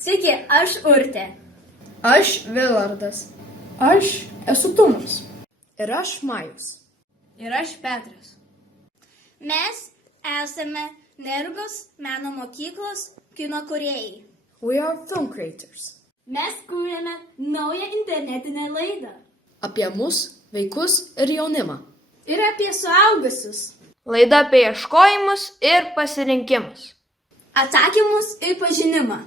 Sveiki, aš Urtė. Aš Vilardas. Aš esu Tomas. Ir aš Majus. Ir aš Petras. Mes esame Neringos meno mokyklos kino kūrėjai. We are film creators. Mes kūrėme naują internetinę laidą. Apie mus, vaikus ir jaunimą. Ir apie suaugusius. Laida apie ieškojimus ir pasirinkimus. Atsakymus ir pažinimą.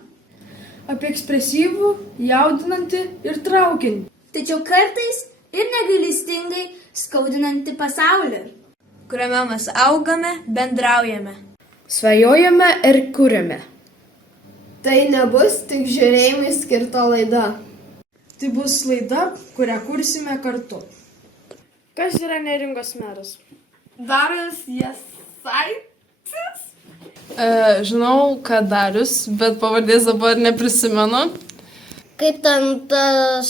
Apie ekspresyvų, jaudinantį ir traukiantį. Tačiau kartais ir negailestingai skaudinantį pasaulį. Kuriame mes augame, bendraujame. Svajojame ir kūrėme. Tai nebus tik žiūrėjimui skirta laida. Tai bus laida, kurią kursime kartu. Kas yra Neringos meras? Darius Jasaitis? Žinau, kad Darius, bet pavardės dabar neprisimenu. Kaip ten tas...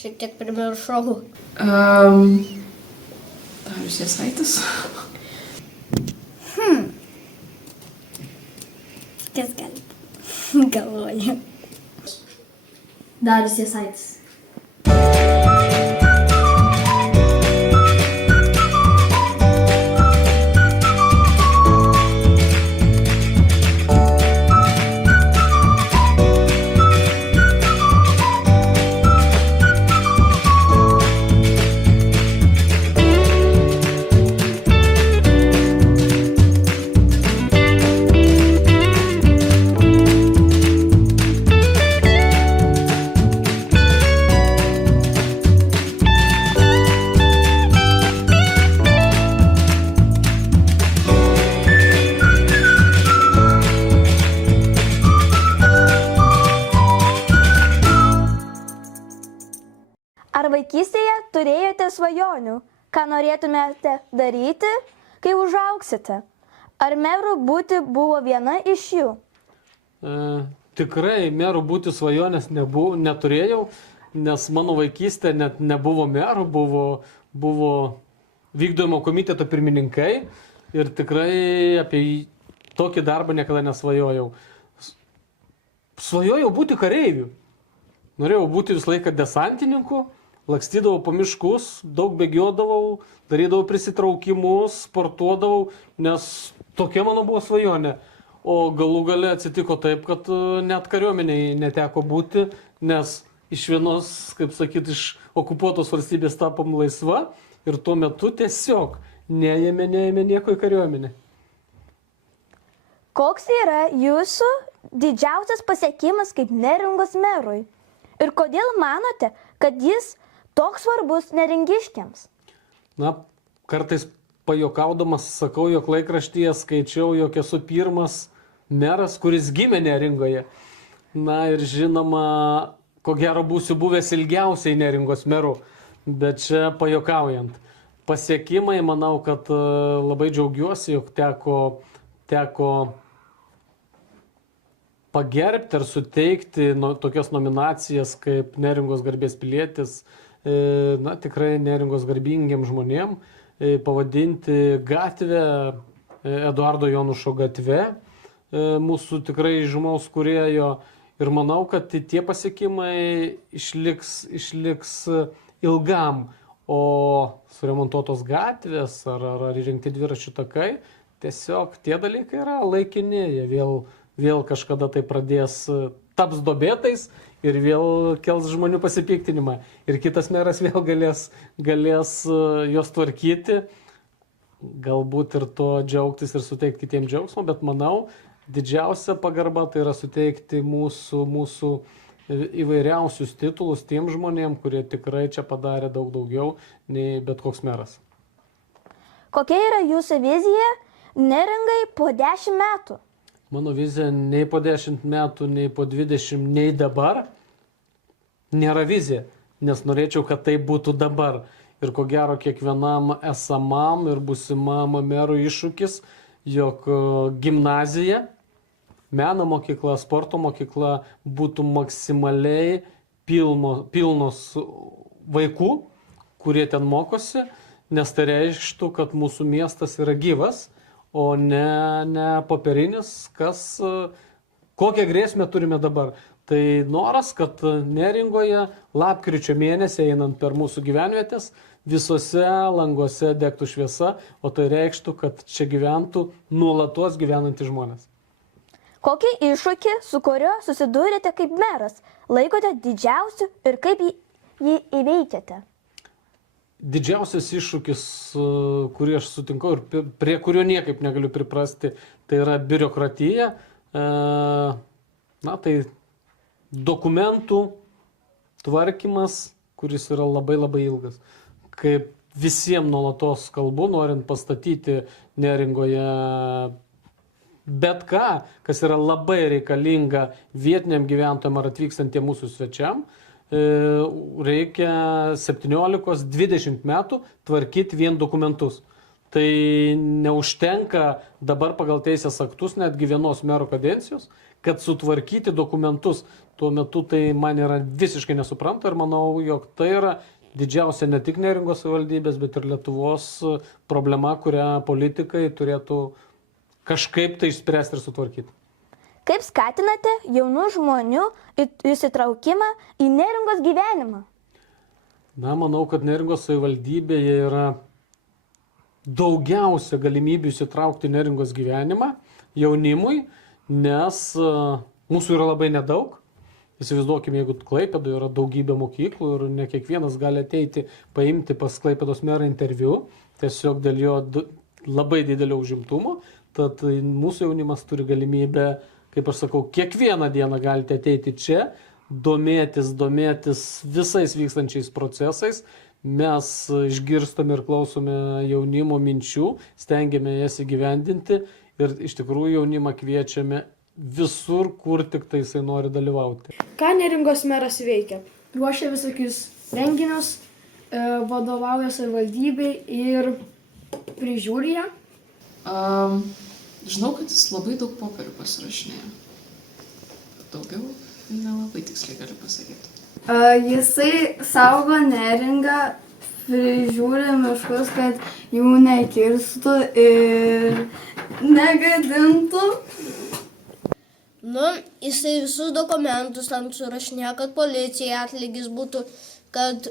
Šiek tiek primiršau. Darius Jasaitis? Kas gali? Galvoju. Darius Jasaitis. Ar vaikystėje turėjote svajonių, ką norėtumėte daryti, kai užaugsite? Ar meru būti buvo viena iš jų? Tikrai merų būti svajonės neturėjau, nes mano vaikystė net nebuvo merų, buvo vykdomo komiteto pirmininkai ir tikrai apie tokį darbą niekada nesvajojau. Svajojau būti kareiviu. Norėjau būti visą laiką desantininku. Lakstydavau po miškus, daug bėgiodavau, darydavau prisitraukimus, sportuodavau, nes tokia mano buvo svajonė. O galų gale atsitiko taip, kad net kariuomeniai neteko būti, nes iš vienos, kaip sakyt, iš okupuotos valstybės tapom laisva ir tuo metu tiesiog neėmė nieko į kariuomenę. Koks yra jūsų didžiausias pasiekimas kaip Neringos merui? Ir kodėl manote, kad jis toks svarbus neringiškiams? Na, kartais pajokaudamas sakau, jog laikraštyje skaičiau, jog esu pirmas meras, kuris gimė Neringoje. Na ir žinoma, ko gero būsiu buvęs ilgiausiai Neringos meru, bet čia pajokaujant. Pasiekimai, manau, kad labai džiaugiuosi, jog teko pagerbti ar suteikti tokias nominacijas kaip Neringos garbės pilietis, na, tikrai Neringos garbingiems žmonėm, pavadinti gatvę Eduardo Jonušo gatve, mūsų tikrai žymaus kūrėjo, ir manau, kad tie pasiekimai išliks ilgam, o suremontuotos gatvės ar įrengti dviračių takai, tiesiog tie dalykai yra laikini, jie vėl kažkada tai taps dobėtais ir vėl kels žmonių pasipiktinimą. Ir kitas meras vėl galės juos tvarkyti, galbūt ir to džiaugtis ir suteikti kitiems džiaugsmo, bet manau, didžiausia pagarba tai yra suteikti mūsų įvairiausius titulus tiem žmonėm, kurie tikrai čia padarė daug daugiau nei bet koks meras. Kokia yra jūsų vizija Neringai po 10 metų? Mano vizija nei po 10 metų, nei po 20, nei dabar nėra vizija, nes norėčiau, kad tai būtų dabar. Ir ko gero kiekvienam esamam ir būsimam merų iššūkis, jog gimnazija, meno mokykla, sporto mokykla būtų maksimaliai pilnos vaikų, kurie ten mokosi, nes tai reikštų, kad mūsų miestas yra gyvas, o ne popierinis, kokią grėsmę turime dabar. Tai noras, kad Neringoje lapkričio mėnesį einant per mūsų gyvenvietės visose languose degtų šviesa, o tai reikštų, kad čia gyventų nuolatos gyvenantys žmonės. Kokį iššūkį, su kuriuo susidūrėte kaip meras, laikote didžiausiu ir kaip jį įveikiate? Didžiausias iššūkis, kurį aš sutinku ir prie kurio niekaip negaliu priprasti, tai yra biurokratija. Tai dokumentų tvarkymas, kuris yra labai labai ilgas. Kaip visiems nuolatos kalbu, norint pastatyti Neringoje bet ką, kas yra labai reikalinga vietiniam gyventojam ar atvykstantiem mūsų svečiam, reikia 17-20 metų tvarkyti vien dokumentus. Tai neužtenka dabar pagal teisės aktus netgi vienos mero kadencijos, kad sutvarkyti dokumentus. Tuo metu tai man yra visiškai nesupranta ir manau, jog tai yra didžiausia ne tik Neringos savivaldybės, bet ir Lietuvos problema, kurią politikai turėtų kažkaip tai išspręsti ir sutvarkyti. Kaip skatinate jaunų žmonių įsitraukimą į Neringos gyvenimą? Manau, kad Neringos savivaldybėje yra daugiausia galimybių įsitraukti į Neringos gyvenimą jaunimui, nes mūsų yra labai nedaug. Įsivaizduokime, jeigu Klaipėdoje yra daugybė mokyklų ir ne kiekvienas gali ateiti, paimti pas Klaipėdos merą interviu, tiesiog dėl jo labai didelio užimtumo, tad mūsų jaunimas turi galimybę, kaip aš sakau, kiekvieną dieną galite ateiti čia, domėtis visais vykstančiais procesais. Mes išgirstame ir klausome jaunimo minčių, stengiame jas įgyvendinti ir iš tikrųjų jaunimą kviečiame visur, kur tik tai jisai nori dalyvauti. Ką Neringos meras veikia? Ruošia visokius renginius, vadovauja savivaldybei ir prižiūri ją. Žinau, kad jis labai daug popierių pasirašinėja. Daugiau nelabai tiksliai galiu pasakyti. Jisai saugo Neringą, prižiūri miškus, kad jų nekirstų ir negadintų. Jisai visus dokumentus tam surašinėjo, kad policijai atlygis būtų, kad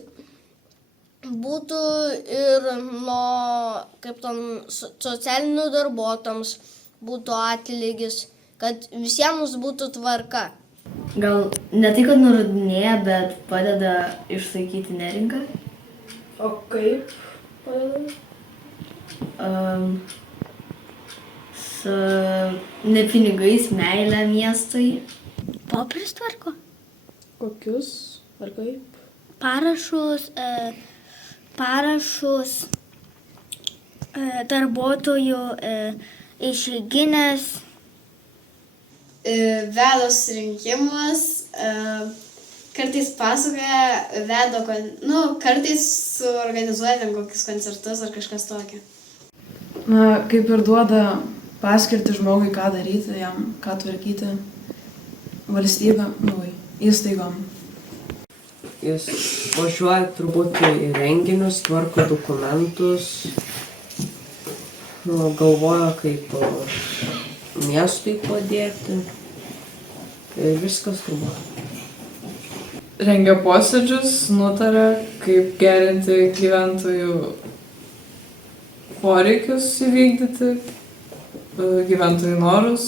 būtų ir socialinių darbuotojams būtų atlygis, kad visiems būtų tvarka. Gal ne tai, kad nurodinėja, bet padeda išlaikyti Neringą. O kaip padeda? Su ne pinigais, meilę miestui. Popierius tvarko. Kokius? Ar kaip? Parašus darbuotojų išeiginės. Veda susirinkimus, kartais pasakoja, kartais suorganizuoja ten kokius koncertus ar kažkas tokio. Kaip ir duoda paskirti žmogui, ką daryti, jam ką tvarkyti, valstybę, įstaigom. Jis važiuoja turbūt į renginius, tvarko dokumentus, galvoja, kaip miestui padėti ir viskas turbūt. Rengia posėdžius, nutarė, kaip gerinti gyventojų poreikius įvykdyti, gyventojų norus,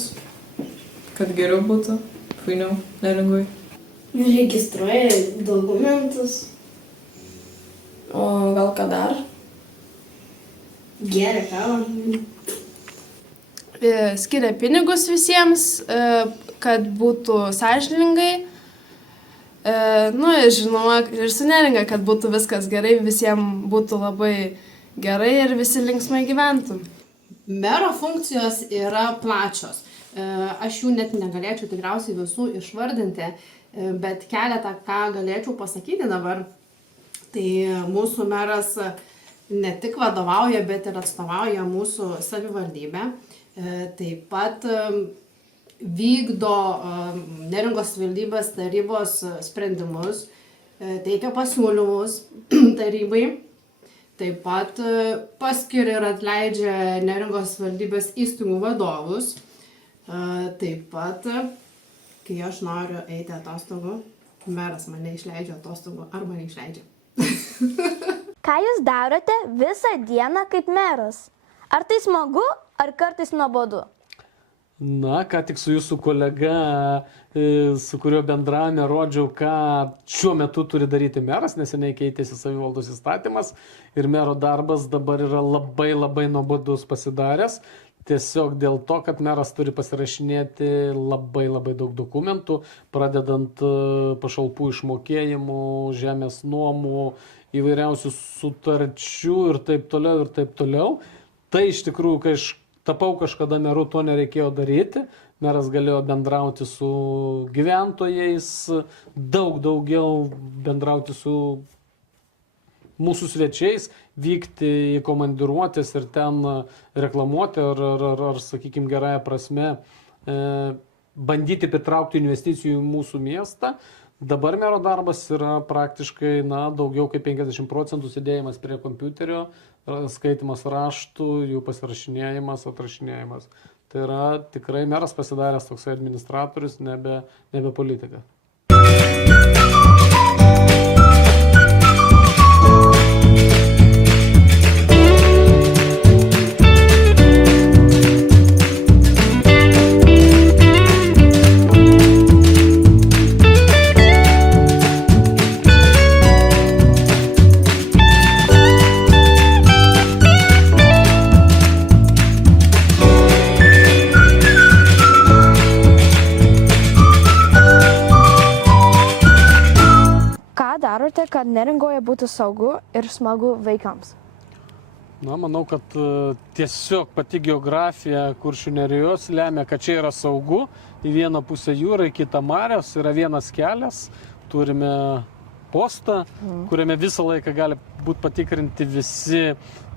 kad geriau būtų, fainiau Neringoj. Registruoja dokumentus. O gal ką dar? Geria kavą. Skiria pinigus visiems, kad būtų sąžiningai. Ir žinoma, ir su Neringa, kad būtų viskas gerai, visiems būtų labai gerai ir visi linksmai gyventų. Mero funkcijos yra plačios. Aš jų net negalėčiau tikriausiai visų išvardinti, bet keletą, ką galėčiau pasakyti dabar, tai mūsų meras ne tik vadovauja, bet ir atstovauja mūsų savivaldybę. Taip pat vykdo Neringos savivaldybės tarybos sprendimus, teikia pasiūlymus tarybai. Taip pat paskiria ir atleidžia Neringos valdybės įstaigų vadovus. Taip pat, kai aš noriu eiti atostogų, meras mane išleidžia atostogų arba neišleidžia. Ką jūs darote visą dieną kaip meras? Ar tai smagu, ar kartais nuobodu? Na, ką tik su jūsų kolega, su kuriuo bendravome, rodžiau, ką šiuo metu turi daryti meras, neseniai keitėsi savivaldos įstatymas ir mero darbas dabar yra labai nuobodus pasidaręs. Tiesiog dėl to, kad meras turi pasirašinėti labai daug dokumentų, pradedant pašalpų išmokėjimų, žemės nuomų, įvairiausių sutarčių ir taip toliau. Tai iš tikrųjų, kai aš tapau kažkada meru, to nereikėjo daryti. Meras galėjo bendrauti su gyventojais, daugiau bendrauti su mūsų svečiais, vykti į komandiruotės ir ten reklamuoti ar sakykime, gerąją prasme bandyti pritraukti investicijų į mūsų miestą. Dabar mero darbas yra praktiškai daugiau kaip 50% sėdėjimas prie kompiuterio, skaitimas raštų, jų pasirašinėjimas, atrašinėjimas. Tai yra tikrai meras pasidaręs toksai administratorius, nebe politika. Darote, kad Neringoje būtų saugu ir smagu vaikams? Manau, kad tiesiog pati geografija Kuršių nerijos lemia, kad čia yra saugu. Į vieną pusę jūra, į kitą marios, yra vienas kelias. Turime postą, kuriame visą laiką gali būti patikrinti visi.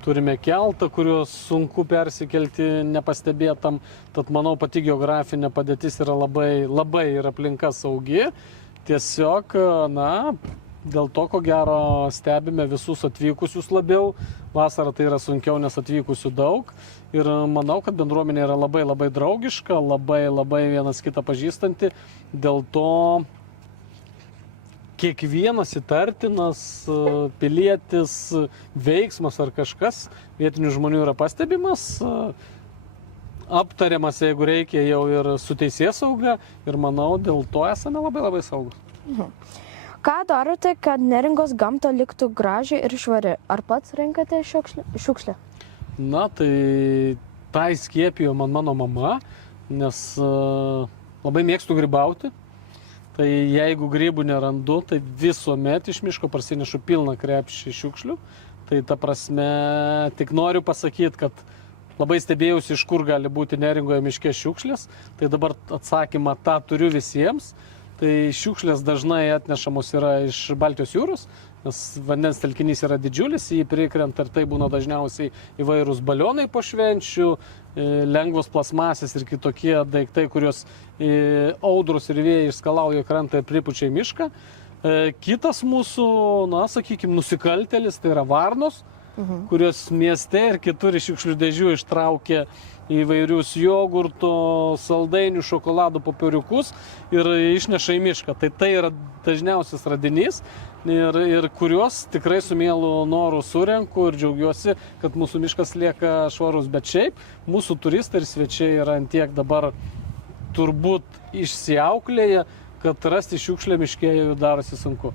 Turime keltą, kuriuo sunku persikelti nepastebėtam. Tad manau, pati geografinė padėtis yra labai ir aplinka saugi. Tiesiog, dėl to, ko gero, stebime visus atvykusius labiau. Vasarą tai yra sunkiau, nes atvykusių daug. Ir manau, kad bendruomenė yra labai draugiška, labai vienas kitą pažįstanti. Dėl to kiekvienas įtartinas pilietis, veiksmas ar kažkas vietinių žmonių yra pastebimas, aptariamas, jeigu reikia, jau ir su teisėsauga. Ir manau, dėl to esame labai saugus. Ką darote, kad Neringos gamta liktų graži ir švari? Ar pats renkate šiukšlę? Tai tą įskiepijo mano mama, nes labai mėgstu grybauti. Tai jeigu grybų nerandu, tai visuomet iš miško parsinešu pilną krepšį šiukšlių. Tai ta prasme, tik noriu pasakyti, kad labai stebėjausi, iš kur gali būti Neringoje miške šiukšlės. Tai dabar atsakymą tą turiu visiems. Tai šiukšlės dažnai atnešamos yra iš Baltijos jūros, nes vandens telkinys yra didžiulis, jį prikrenta ir tai būna dažniausiai įvairūs balionai po švenčių, lengvos plasmasės ir kitokie daiktai, kurios audros ir vėjai išskalauja krantą ir pripučia į mišką. Kitas mūsų, sakykime, nusikaltėlis, tai yra varnos, kurios mieste ir kitur iš šiukšlių dėžių ištraukė įvairius jogurto, saldainių, šokoladų popieriukus ir išneša į mišką. Tai yra dažniausias radinys ir kuriuos tikrai su mielu noru surenku ir džiaugiuosi, kad mūsų miškas lieka švarus. Bet šiaip mūsų turistai ir svečiai yra antiek dabar turbūt išsiauklėję, kad rasti šiukšlę miške jau darosi sunku.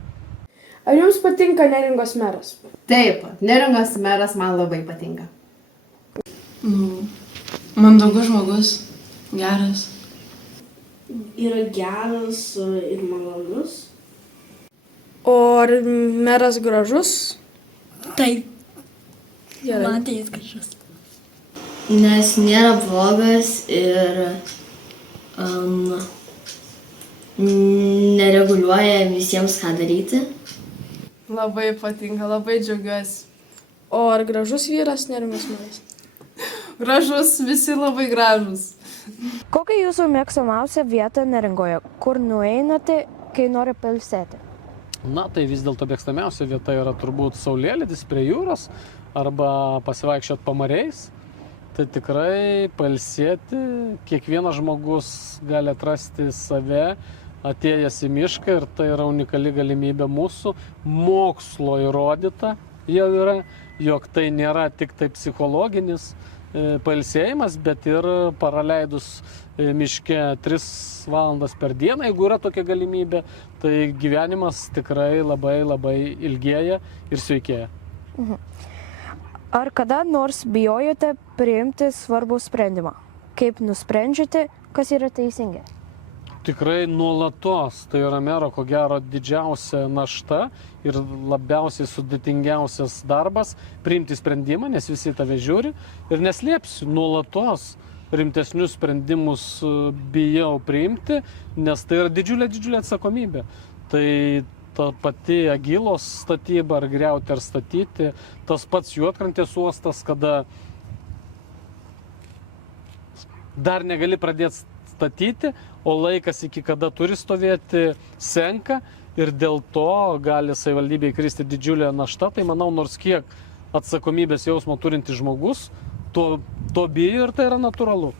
Ar jums patinka Neringos meras? Taip, Neringos meras man labai patinka. Mandagus žmogus, geras. Yra geras ir malonus. O ar meras gražus? Taip. Gerai. Man tai jis gražus. Nes nėra blogas ir nereguliuoja visiems, ką daryti. Labai patinka, labai džiaugiuosi. O ar gražus vyras Neringos meras? Gražus, visi labai gražus. Kokia jūsų mėgstamiausia vieta Neringoje, kur nueinate, kai nori pailsėti? Na, tai vis dėlto mėgstamiausia vieta yra turbūt saulėlydis prie jūros arba pasivaikščiot pamariais. Tai tikrai pailsėti, kiekvienas žmogus gali atrasti save, atėjęs į mišką, ir tai yra unikali galimybė mūsų. Mokslo įrodyta jau yra, jog tai nėra tik tai psichologinis pailsėjimas, bet ir praleidus miške 3 valandas per dieną, jeigu yra tokia galimybė, tai gyvenimas tikrai labai ilgėja ir sveikėja. Ar kada nors bijojote priimti svarbų sprendimą? Kaip nusprendžiate, kas yra teisinga? Tikrai nuolatos. Tai yra mero, ko gero, didžiausia našta ir labiausiai sudėtingiausias darbas priimti sprendimą, nes visi tave žiūri. Ir neslėpsiu, nuolatos rimtesnius sprendimus bijau priimti, nes tai yra didžiulė atsakomybė. Tai ta pati Agilos statyba, ar griauti, ar statyti, tas pats Juodkrantės uostas, kada dar negali pradėti statyti, o laikas, iki kada turi stovėti, senka, ir dėl to gali savivaldybei kristi didžiulė našta. Tai manau, nors kiek atsakomybės jausmo turintis žmogus, to bijo, ir tai yra natūralu.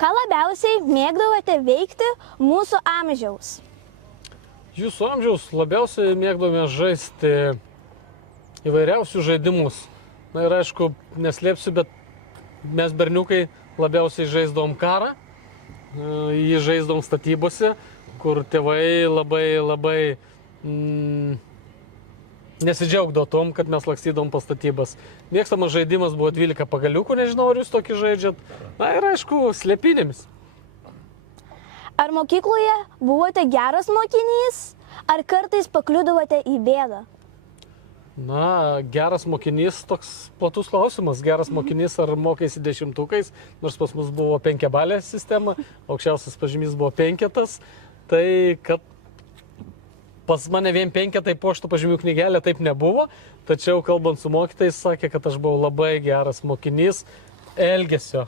Ką labiausiai mėgdavote veikti mūsų amžiaus? Jūsų amžiaus labiausiai mėgdavome žaisti įvairiausius žaidimus. Na ir aišku, neslėpsiu, bet mes berniukai labiausiai žaisdavom karą. Jį žaisdavom statybose, kur tėvai labai nesidžiaugdavo tom, kad mes lakstydavom po statybas. Mėgstamas žaidimas buvo 12 pagaliukų, nežinau, ar jūs tokį žaidžiat. Na ir aišku, slėpinėmis. Ar mokykloje buvote geras mokinys, ar kartais pakliūdavote į bėdą? Na, geras mokinys, toks platus klausimas. Geras mokinys, ar mokėsi 10-ukais, nors pas mus buvo 5-balė sistema, aukščiausias pažymys buvo 5, tai kad pas mane vien 5 pošto pažymių knygelė taip nebuvo, tačiau kalbant su mokytojais sakė, kad aš buvau labai geras mokinys, elgesio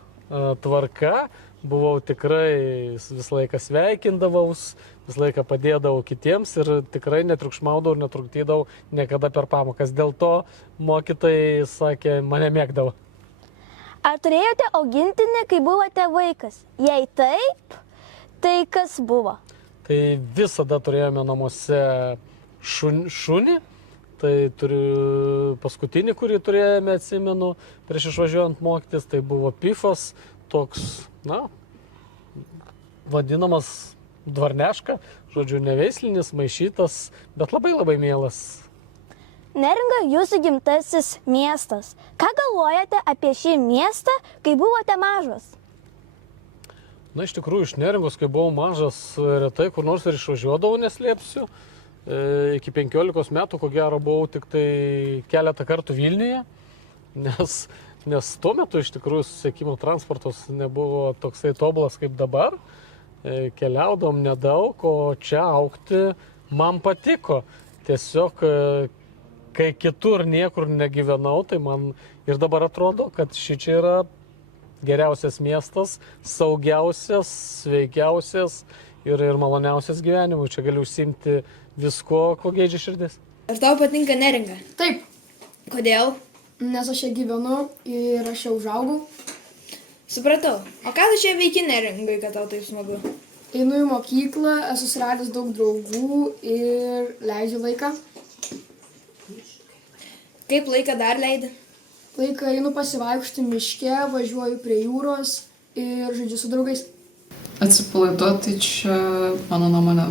tvarka. Buvau tikrai visą laiką sveikindavaus, visą laiką padėdavau kitiems ir tikrai netriukšmaudavau ir netrukdydavau niekada per pamokas. Dėl to mokytojai sakė, mane mėgdavo. Ar turėjote augintinį, kai buvote vaikas? Jei taip, tai kas buvo? Tai visada turėjome namuose šunį. Tai turiu paskutinį, kurį turėjome, atsimenu, prieš išvažiuojant mokytis, tai buvo Pifas. Toks, na, vadinamas dvarneška, žodžiu, neveislinis, maišytas, bet labai mielas. Neringa jūsų gimtasis miestas. Ką galvojate apie šį miestą, kai buvote mažas? Na, iš tikrųjų, iš Neringos, kai buvau mažas, retai kur nors ir išvažiuodavau, neslėpsiu. Iki 15 metų, ko gero, buvau tik tai keletą kartų Vilniuje, nes tuo metu iš tikrųjų susisiekimo transportas nebuvo toksai tobulas kaip dabar. Keliaudom nedaug, o čia augti man patiko. Tiesiog, kai kitur niekur negyvenau, tai man ir dabar atrodo, kad šičia yra geriausias miestas, saugiausias, sveikiausias ir maloniausias gyvenimui. Čia gali užsiimti visko, ko geidžia širdis. Ar tau patinka Neringa? Taip, Kodėl? nes aš čia gyvenu ir aš čia užaugau. Supratau. O ką tu čia veiki Neringai, kad tau taip smagu? Einu į mokyklą, esu suradęs daug draugų ir leidžiu laiką. Kaip laiką dar leidi? Laiką einu pasivaikščioti miške, važiuoju prie jūros ir žaidžiu su draugais. Atsipalaiduoti čia, mano nuomonė,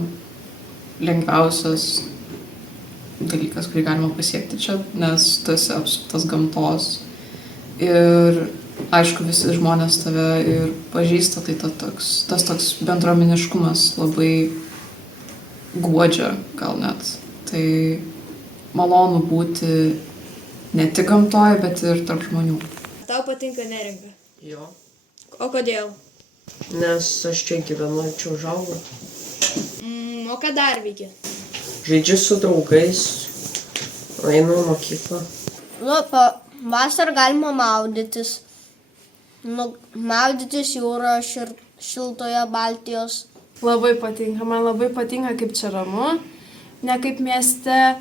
lengviausias dalykas, kurį galima pasiekti čia, nes tu esi apsuptas gamtos. Ir aišku, visi žmonės tave ir pažįsta, tai tas toks bendruomeniškumas labai guodžia gal net. Tai malonu būti ne tik gamtoje, bet ir tarp žmonių. Tau patinka Neringa? Jo. O kodėl? Nes aš čia gyvenu, čia užaugau. O ką dar veiki? Žaidžiu su draugais, einu į mokyklą. Nu, vasarą galima maudytis. Nu, maudytis jūroje šiltoje Baltijos. Labai patinka, man labai patinka, kaip čia ramu, ne kaip mieste,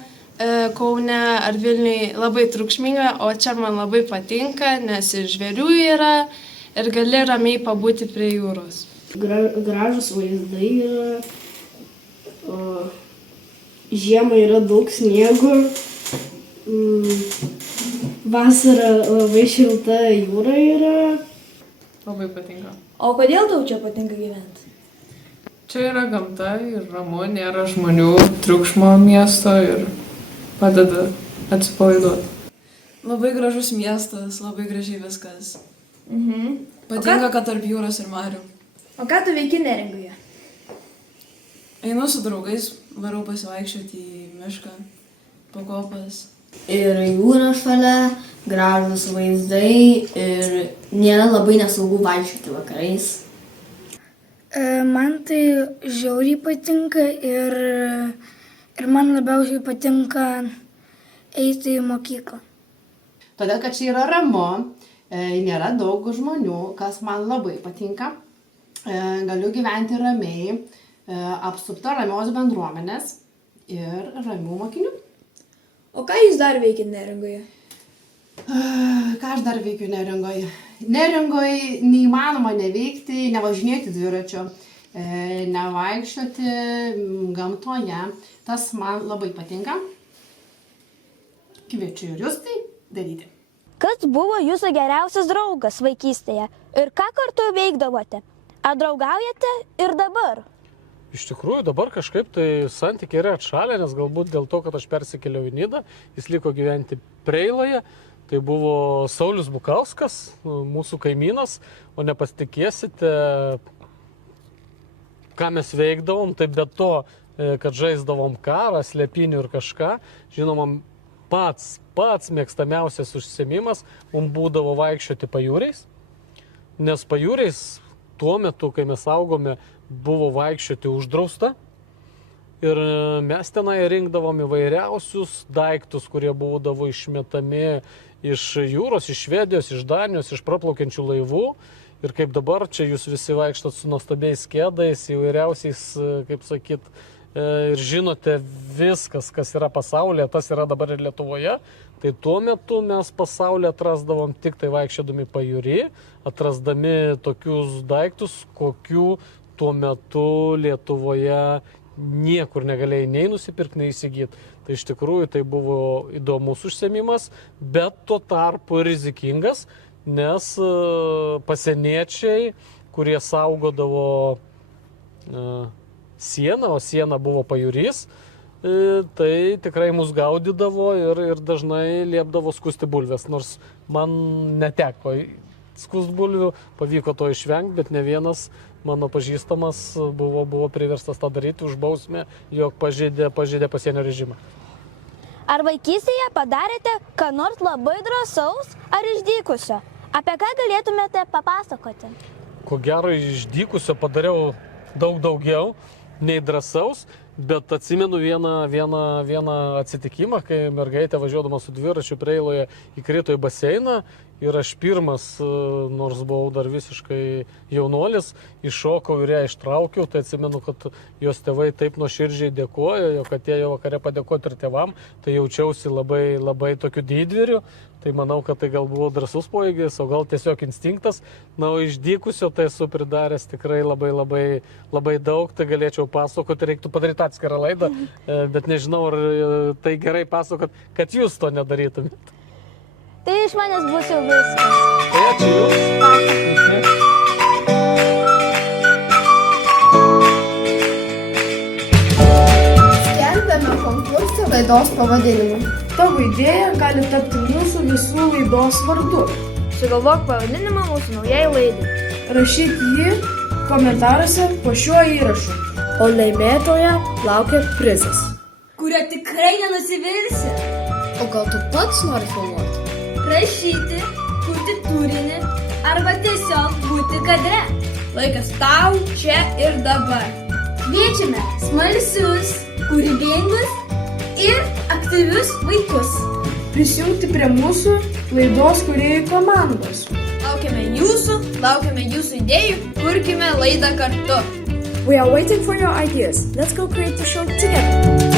Kaune ar Vilniui labai triukšminga, o čia man labai patinka, nes ir žvėrių yra ir gali ramiai pabūti prie jūros. Gražus vaizdai yra, žiemą yra daug sniego, vasara labai šilta jūra yra. Labai patinka. O kodėl tau čia patinka gyventi? Čia yra gamta ir ramu, nėra žmonių, triukšmo miesto ir padeda atsipalaiduoti. Labai gražus miestas, labai gražiai viskas. Patinka, kad tarp jūros ir marių. O ką tu veiki Neringoje? Einu su draugais, varau pasivaikščioti į mišką, pakopas. Ir jūra šalia, gražus vaizdai ir nėra labai nesaugu vaikščioti vakarais. Man tai žiauriai patinka ir man labiausiai patinka eiti į mokyklą. Todėl, kad čia yra ramu, nėra daug žmonių, kas man labai patinka. Galiu gyventi ramiai, apsupta ramios bendruomenės ir ramių mokinių. O ką jūs dar veikit Neringoje? Ką aš dar veikiu Neringoje? Neringoje neįmanoma neveikti, nevažinėti dviračio, nevaikščioti gamtoje. Tas man labai patinka. Kviečiu ir jūs tai daryti. Kas buvo jūsų geriausias draugas vaikystėje ir ką kartu veikdavote? Ar draugaujate ir dabar? Iš tikrųjų, dabar kažkaip tai santykiai yra atšalę, nes galbūt dėl to, kad aš persikėliau į Nidą, jis liko gyventi Preiloje. Tai buvo Saulius Bukauskas, mūsų kaimynas, o nepasitikėsite, ką mes veikdavom, tai be to, kad žaisdavom karą, slėpinių ir kažką, žinoma, pats mėgstamiausias užsiėmimas mums būdavo vaikščioti pajūriais, nes pajūriais tuo metu, kai mes augome, buvo vaikščioti uždrausta ir mes tenai rinkdavom įvairiausius daiktus, kurie būdavo išmetami iš jūros, iš Švedijos, iš Danijos, iš praplaukiančių laivų. Ir kaip dabar čia jūs visi vaikštat su nuostabiais kėdais, įvairiausiais, kaip sakyt, ir žinote viskas, kas yra pasaulyje, tas yra dabar ir Lietuvoje. Tai tuo metu mes pasaulyje atrasdavom tik tai vaikščiodami pajūry, atrasdami tokius daiktus, kokių tuo metu Lietuvoje niekur negalėjai nei nusipirkti, nei įsigyti. Tai iš tikrųjų tai buvo įdomus užsiėmimas, bet tuo tarpu rizikingas, nes pasieniečiai, kurie saugodavo sieną, o siena buvo pajūrys, tai tikrai mus gaudydavo ir dažnai liepdavo skusti bulves, nors man neteko skust bulvių, pavyko to išvengti, bet ne vienas mano pažįstamas buvo priverstas tą daryti už bausmę, jog pažeidė pasienio režimą. Ar vaikystėje padarėte ką nors labai drąsaus ar išdykusio? Apie ką galėtumėte papasakoti? Ko gero, išdykusio padariau daug daugiau nei drąsaus, bet atsimenu vieną atsitikimą, kai mergaitė važiuodama su dviračiu Preiloje įkrito į baseiną ir aš pirmas, nors buvau dar visiškai jaunuolis, iššokau ir ją ištraukiau, tai atsimenu, kad jos tėvai taip nuoširdžiai dėkojo, jog atėjo vakare padėkoti ir tėvam, tai jaučiausi labai tokiu didvyriu. Tai manau, kad tai gal buvo drąsus poelgis, o gal tiesiog instinktas. Na, o išdykusio tai esu pridaręs tikrai labai daug, tai galėčiau pasakoti, reiktų padaryti atskirą laidą, bet nežinau, ar tai gerai pasakot, kad jūs to nedarytumėt. Tai iš manęs bus jau viskas. Tai ačiū jums. Skelbiame konkursą laidos pavadinimu. Tavo idėja gali tapti mūsų visų laidos vardu. Sugalvok pavadinimą mūsų naujai laidai. Rašyk jį komentaruose po šiuo įrašu. O laimėtoje laukia prizas. Kurio tikrai nenusivilsi. O gal tu pats nori filmuoti? Rašyti, kurti turinį arba tiesiog būti kadre. Laikas tau čia ir dabar. Kviečiame smalsius, kūrybingus ir aktyvius vaikus. prisijungti prie mūsų laidos kūrėjų komandos. Laukiame jūsų idėjų, kurkime laidą kartu. We are waiting for your ideas. Let's go create the show together.